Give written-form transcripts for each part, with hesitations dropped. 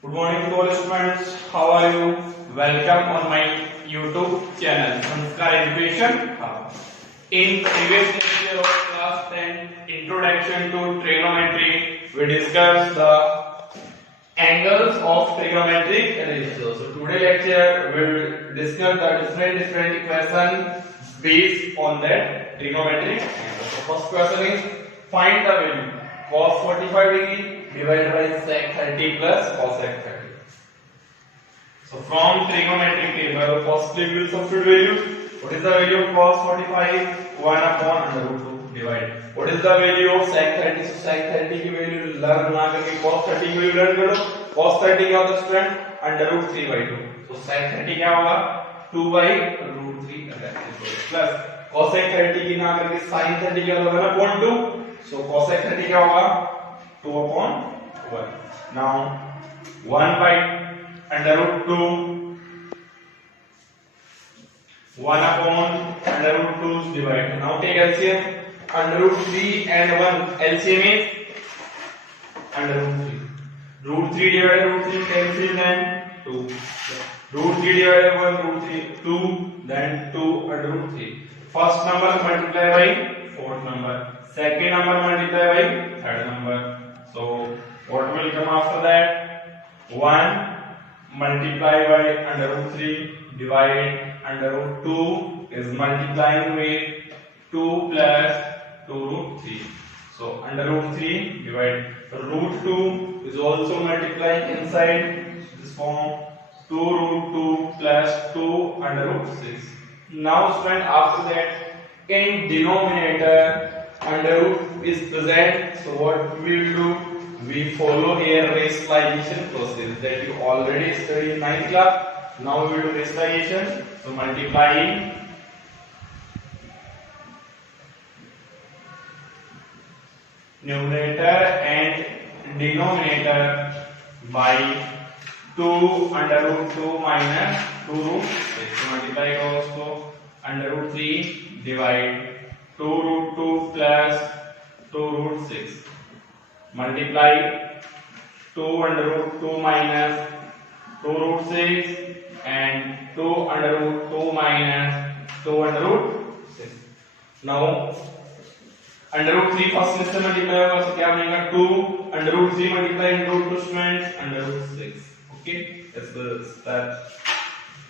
Good morning to all students. How are you? Welcome on my YouTube channel, Sanskar Education Hub. In previous lecture of class 10, Introduction to Trigonometry, we discussed the angles of trigonometric ratios. So today lecture will discuss the different equations based on that trigonometric angle. So first question is find the value cos 45 degree divided by sec 30 plus cosec 30. So from trigonometric table, firstly we will substitute values. What is the value of cos 45? 1 upon under root 2 divide. What is the value of sec 30? So sec 30 की value learn ना करके cos 30 की value learn करो. cos 30 क्या होता है student? under root 3 by 2. So sec 30 क्या होगा? 2 by root 3 plus cosec 30 की ना करके sin 30 क्या होगा ना 0.2. So cosec 30 क्या होगा? 2 upon 1. Now 1 by under root 2, 1 upon under root 2 divided. Now take LCM. Under root 3 and 1 LCM is under root 3. Root 3 divided by root 3 cancel, then 2. Root 3 divided by 1 root 3 2, then 2 under root 3. First number multiply by fourth number. Second number multiply by third number. So what will come after that? 1 multiply by under root 3 divide under root 2 is multiplying with 2 plus 2 root 3. So under root 3 divide root 2 is also multiplying inside this form 2 root 2 plus 2 under root 6. Now student, after that in denominator under root is present, so what we will do? We follow here rationalization process that you already studied in 9th class. Now we will do rationalization. So multiplying numerator and denominator by 2 under root 2 minus 2 root 6. So multiply goes to under root 3 divide 2 root 2 plus 2 root 6. Multiply 2 under root 2 minus 2 root 6 and 2 under root 2 minus 2 under root 6. Now under root 3 first से multiply होगा तो क्या बनेगा 2 under root 3 multiply under root 2 students under root 6. Okay, that's the step.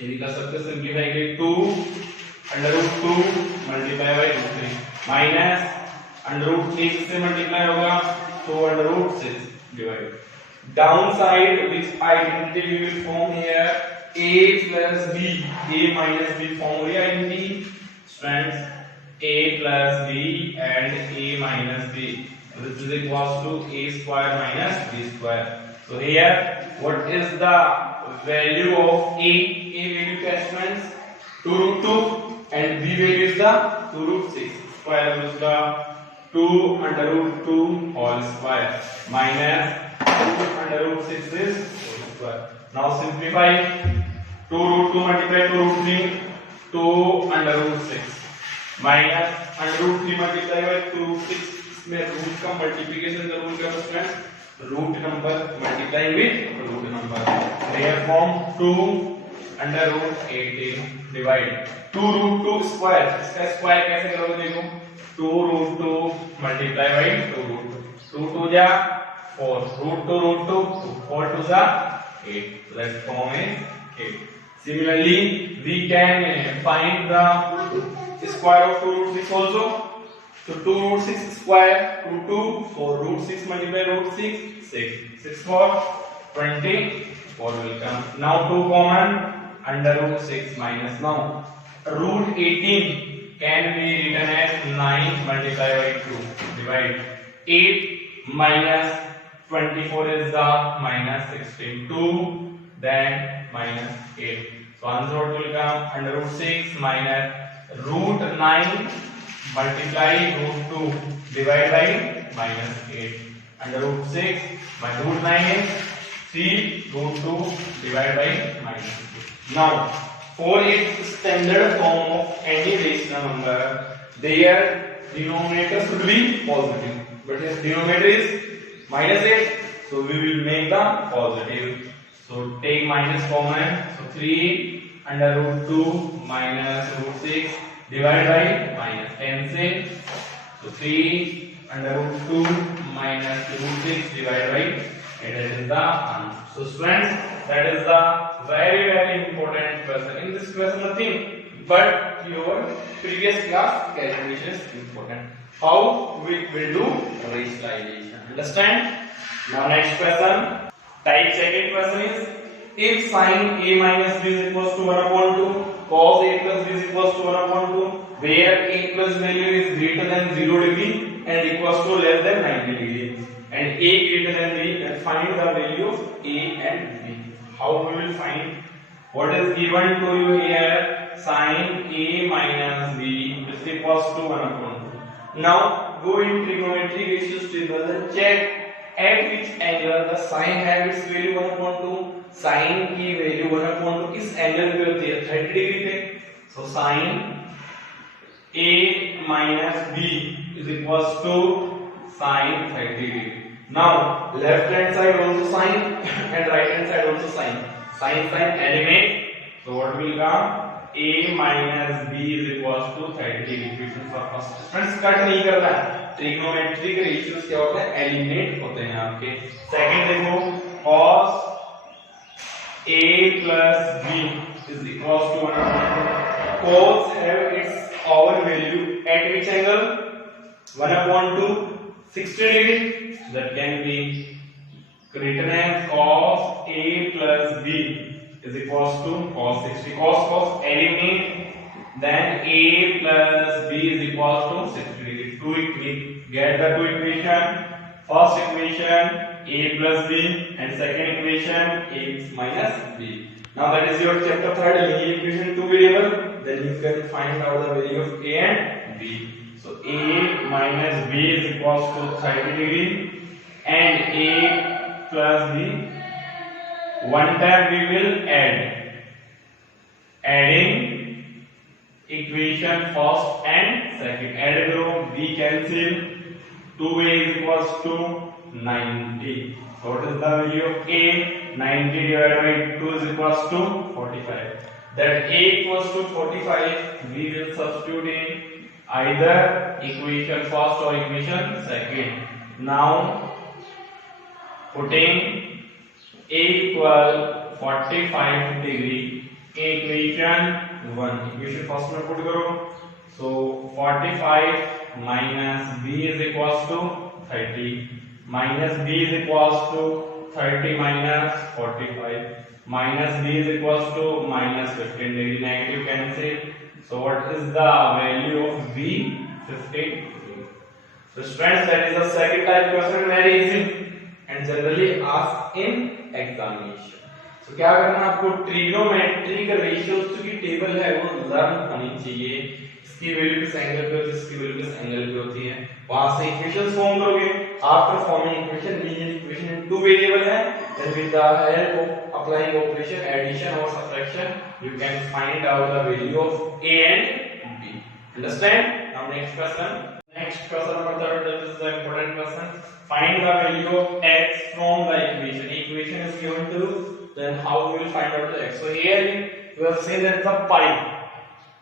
ये भी कर सकते हैं simplify के 2 under root 2 multiply by root 3 minus under root 3 से multiply होगा तो under root 6 divide. Downside which identity we will form here a plus b, a minus b form हो गया identity friends, a plus b and a minus b, which is equals to a square minus b square. So here what is the value of a value friends 2 root 2 and b value is the 2 root 6 square is the 2 under root 2 whole square minus 2 under root 6 is whole square. Now simplify 2 root 2 multiply 2 root 3 2 under root 6 minus under root 3 multiply by 2 root 6. इसमें root का multiplication जरूर करो student. Root number multiply with root number. Here form 2 under root 18 divide 2 root 2 square. इसका square कैसे करोगे देखो 2 root 2 multiply by 2 root 2. 2 2 जा 4 root 2 root 2 4 2 जा 8. So that form is 8. Similarly, we can find the square of 2 root 6 also. So 2 root 6 square root 2. So root 6 multiply root 6 6 6 for 24 will come. Now 2 common under root 6 minus. Now root 18 can be written as 9 multiplied by 2 divide 8 minus 24 is the minus 16 2 then minus 8. So answer what will come under root 6 minus root 9 multiply root 2 divide by minus 8 under root 6 by root 9 is 3 root 2 divided by minus 8. Now for its standard form of any rational number, their denominator should be positive, but its denominator is minus 8. so we will make the positive. So take minus common, so 3 under root 2 minus root 6 divided by minus cancel, so 3 under root 2 minus root 6 divided by 8, that is the answer. So students, that is the very important question. In this question nothing but your previous class calculation is important. How we will do rationalization, understand? Now next question, type second question is, if sin a minus b is equals to 1 upon 2, cos a plus b is equals to 1 upon 2, where a plus value is greater than 0 degree and equals to less than 90 degree, and a greater than b, then find the value of a and b. How we will find? What is given to you here? Sin a minus b is equals to 1 upon 2. Now go in trigonometric ratios table and check at which angle the sin have its value 1 upon 2. sin की value 1 upon 2 किस angle पे होती है? 30 degree पे. So sin a minus b is equals to sin 30 degree. Now left hand side also sin and right hand side also sin. Sin eliminate. So what will come? A minus b is equals to 30 degree. Equation for first. Friends cut नहीं करना है. Trigonometric ratios क्या होते हैं? Eliminate होते हैं आपके. Second देखो, cos a plus b is equals to 1 upon 2. Cos have its our value at which angle? 1 upon 2, 60 degree. So that can be written as cos a plus b is equals to cos 60. Cos eliminate, then a plus b is equals to 60 degree. Get the two equation. First equation a plus b and second equation a minus b. Now that is your chapter 3rd linear equation two variable. Then you can find out the value of a and b. So a minus b is equals to 30 degree and a plus b. One time we will adding equation first and second. Add करो, b cancel, 2a is equals to 90. So what is the value of a? 90 divided by 2 is equals to 45. That a equals to 45, we will substitute in either equation first or equation second. Now putting a equal 45 degree equation 1. Equation first में put करो. So 45 minus b is equals to 30. Minus b is equals to 30 minus 45. Minus b is equals to minus 15 degree. Negative cancel. So what is the value of b? 15 degree. So students, that is the second type question. Very easy and generally asked in examination. So क्या करना है आपको? Trigonometric ratios की table है वो learn होनी चाहिए. इसकी वैल्यू किस एंगल पे होती है, इसकी वैल्यू किस एंगल पे होती है, वहां से इक्वेशंस फॉर्म करोगे. After forming equation, linear equation in two variable है, then with the help of applying operation addition और subtraction you can find out the value of a and b. Understand? Now next question. Next question number 3, that is the important question. Find the value of x from the equation. Equation is given to, then how we will find out the x? So here we have seen that the pi.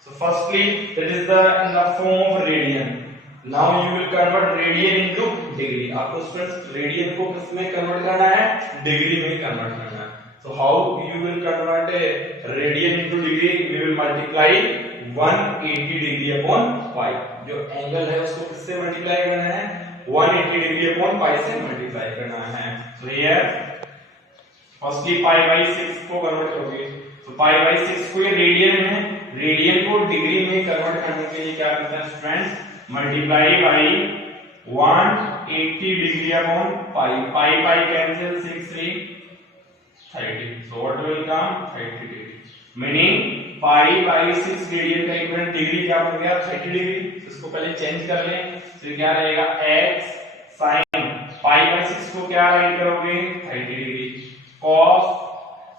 So firstly, that is the in the form of radian. Now you will convert radian into degree. आपको students radian को किस में convert करना है? Degree में convert करना है. So how you will convert a radian into degree? We will multiply 180 degree upon pi. जो एंगल है उसको किससे मल्टीप्लाई करना है? 180 degree upon pi से मल्टीप्लाई करना है. So here firstly pi by 6 को कन्वर्ट करोगे. So pi by 6 को ये रेडियन है, रेडियन को डिग्री में कन्वर्ट करने के लिए क्या करते हैं students? Multiply by 180 degree upon pi. Pi pi cancel, 6 3 30. So what will come? 30 degree. Meaning pi by 6 radian का इक्वल डिग्री क्या बन गया? 30 डिग्री. इसको पहले चेंज कर लें. तो क्या रहेगा? x sin पाई बाय 6 को क्या राइट करोगे? 30 डिग्री. cos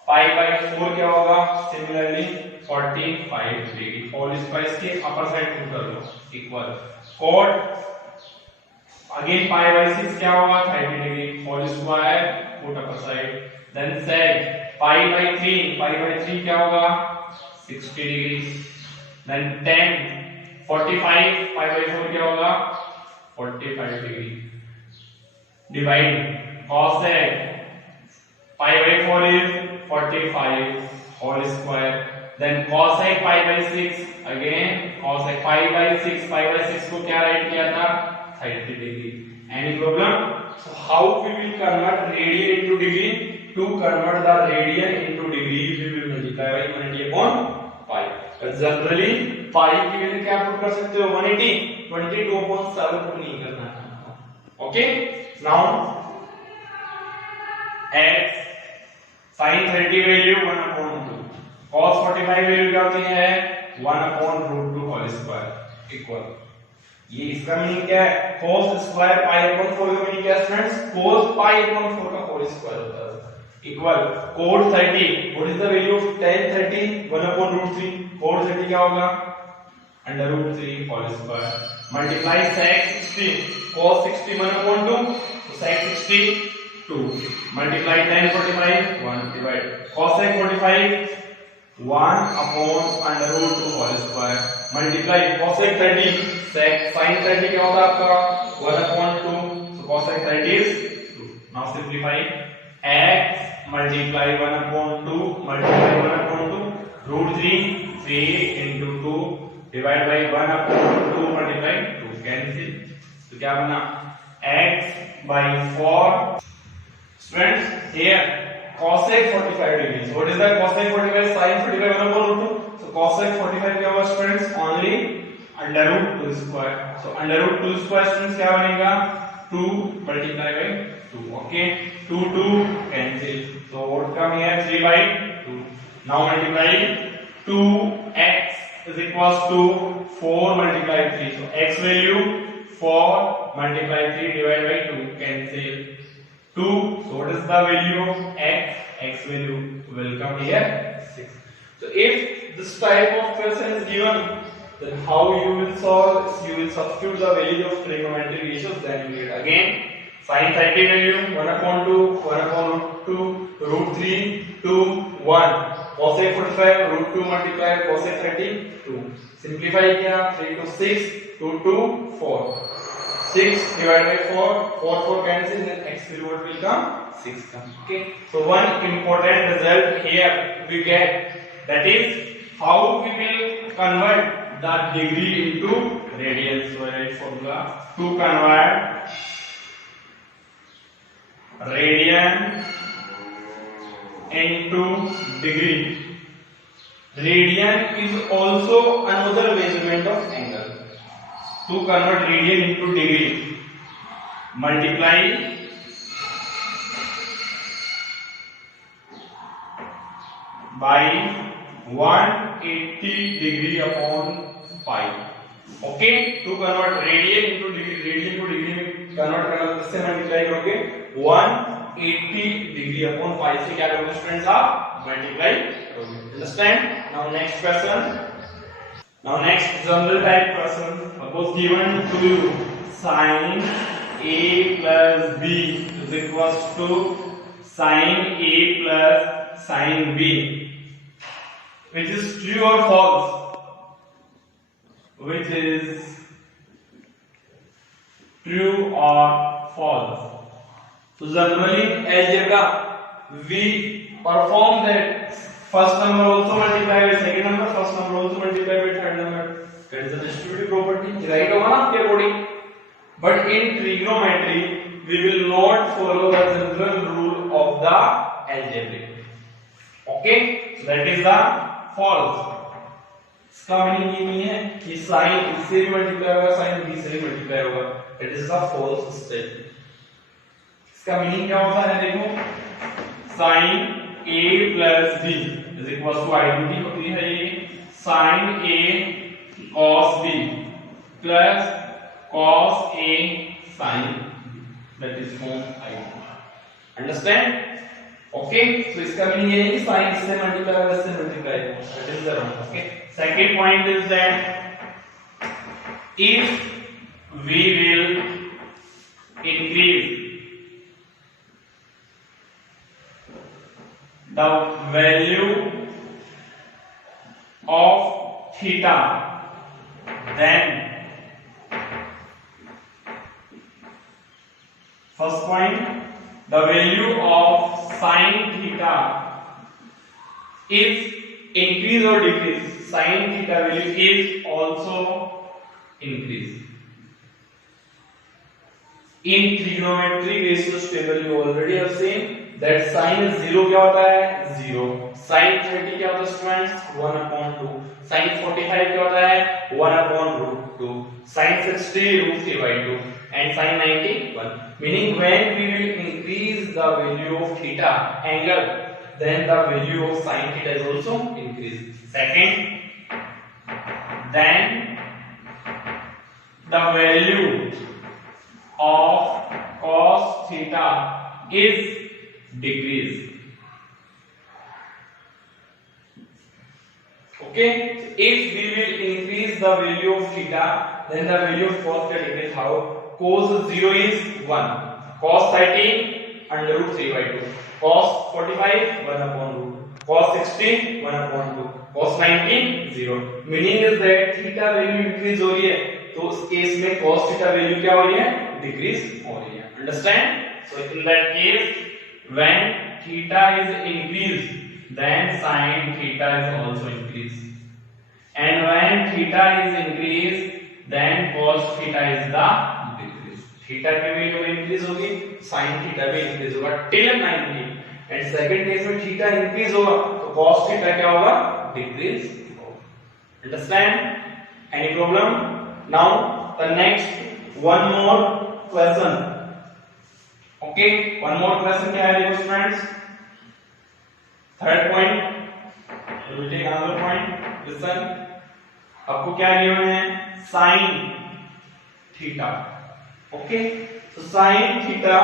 पाई बाय 4 क्या होगा? Similarly 45 degree. और इसका इसके अपर साइड पुट कर लो equal. cot again pi by 6 क्या होगा 30 degree whole square put upper side then sec pi by 3 क्या होगा 60 डिग्री देन 10 45 पाई बाय 4 क्या होगा 45 degree divide cosec pi by 4 is 45 whole square then cosec pi by 6 again cosec pi by 6 को क्या right किया था 30 degree any problem so how we will convert radian into degree to convert the radian into degree we will multiply by 180 upon pi but generally pi की value क्या put कर सकते हो 180 22 upon 7 put नहीं करना है okay now x sin 30 value 1 upon 2 cos 45 value क्या होती है 1 upon root 2 whole square equal ये इसका मीनिंग क्या है cos स्क्वायर पाई अपॉन 4 का मीनिंग क्या है स्टूडेंट्स cos पाई अपॉन 4 का होल स्क्वायर होता है equal cot 30 what is the value of tan 30 1 upon root 3 cot 30 क्या होगा under root 3 whole square multiply sec 60 cos 60 1 upon 2 so sec 60 2 multiply tan 45 1 divide cosec 45 1 upon under root 2 whole square multiply cosec 30 sec sin 30 क्या होगा आपका 1 upon 2 so cosec 30 is 2 now simplify x multiply 1 upon 2 multiply 1 upon 2 root 3 into 2 divide by 1 upon 2 multiply 2 cancel तो क्या बना x by 4 Friends, here cosec 45 degrees. What is that cosec 45? Sin 45 1 upon root 2. So cosec 45 क्या होगा students? Only under root 2 square. So under root 2 square students क्या बनेगा? 2 multiply by 2. Okay, 2 cancel. So what come here? 3 by 2. Now multiply 2x is equals to 4 multiply 3. So x value 4 multiply 3 divided by 2 cancel. 2 so what is the value of x value will come here 6 so if this type of question is given then how you will solve you will substitute the value of trigonometric ratios then you get again sin 30 value 1 upon 2 1 upon root 2 root 3 2 1 cosec 45 root 2 multiply cosec 30 2 simplify किया 3 to 6 2 to 4 6 divided by 4 4 cancel then x value what will come 6 come okay so one important result here we get that is how we will convert the degree into radians so write formula to convert radian into degree radian is also another measurement of angle to convert radian into degree multiply by 180 degree upon pi okay to convert radian into degree में convert करना तो इससे multiply करोगे 180 degree upon pi से क्या करोगे students आप multiply करोगे understand now next question now next general type question suppose given to you sin a plus b is equals to sin a plus sin b which is true or false which is true or false so generally in algebra we perform that first number also multiply by second number first number also multiply by third number that is the distributive property right होगा ना आपके according but in trigonometry we will not follow the general rule of the algebraic okay so that is the false इसका meaning ये नहीं है कि sin इससे भी मल्टीप्लाई होगा sin b से भी मल्टीप्लाई होगा that is the false statement इसका मीनिंग क्या होता है देखो sin a plus b is equals to identity होती है ये sin a cos b plus cos a sin b that is form identity understand okay so इसका मीनिंग ये है कि sin इससे मल्टीप्लाई होगा इससे मल्टीप्लाई होगा that is the wrong okay second point is that if we will increase the value of theta, then first point, the value of sin theta is increase or decrease. Sin theta value is also increase. In trigonometric ratios table you already have seen that sin 0 क्या होता है 0, sin 30 क्या होता है students 1/2, sin 45 क्या होता है 1/√2, sin 60 √3/2 and sin 90 1. Meaning when we will increase the value of theta angle, then the value of sin theta is also increased. Second, then the value of cos theta is decreased. Okay, if we will increase the value of theta, then the value of cos will decrease. How? Cos 0 is 1, cos 30 √3/2, cos 45 1/√2, cos 60 1/2, cos 90 0. Meaning is that theta value increase हो रही है, तो उस case में cos theta value क्या हो रही है डिक्रीज हो रही है. Understand? So in that case, when theta is increased, then sin theta is also increased, and when theta is increased, then cos theta is the decrease. Theta की value increase होगी, sin theta भी increase होगा till 90, and second case में theta increase होगा तो cos theta क्या होगा decrease होगा. Understand? Any problem? Now the next one more question. Okay, one more question क्या है देखो students. Third point, we will take another point. Listen, आपको क्या गिवन है sin theta. Okay, so sin theta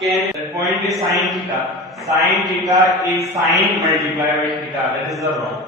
can, the point is sin theta. Sin theta is sin multiplied by theta. That is the wrong.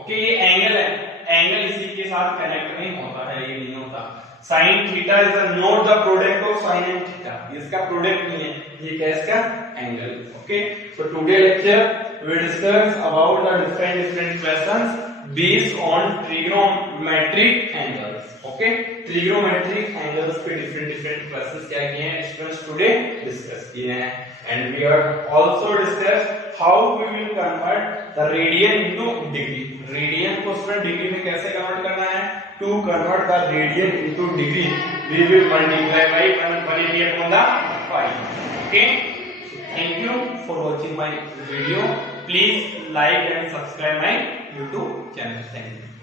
Okay, ये angle है, angle इसी के साथ connect नहीं होता है, ये नहीं होता. sin theta is not the product of sin and theta. इसका प्रोडक्ट नहीं है, ये क्या इसका angle. Okay, so today lecture we discuss about the different questions based on trigonometric angles. Okay, trigonometric angles पे different questions क्या किए हैं students today discuss किए हैं, and we are also discussed how we will convert the radian into degree. Radian को student degree में कैसे convert करना है? To convert the radian into degree, we will multiply by 180/5. Okay. Thank you for watching my video. Please like and subscribe my YouTube channel. Thank you.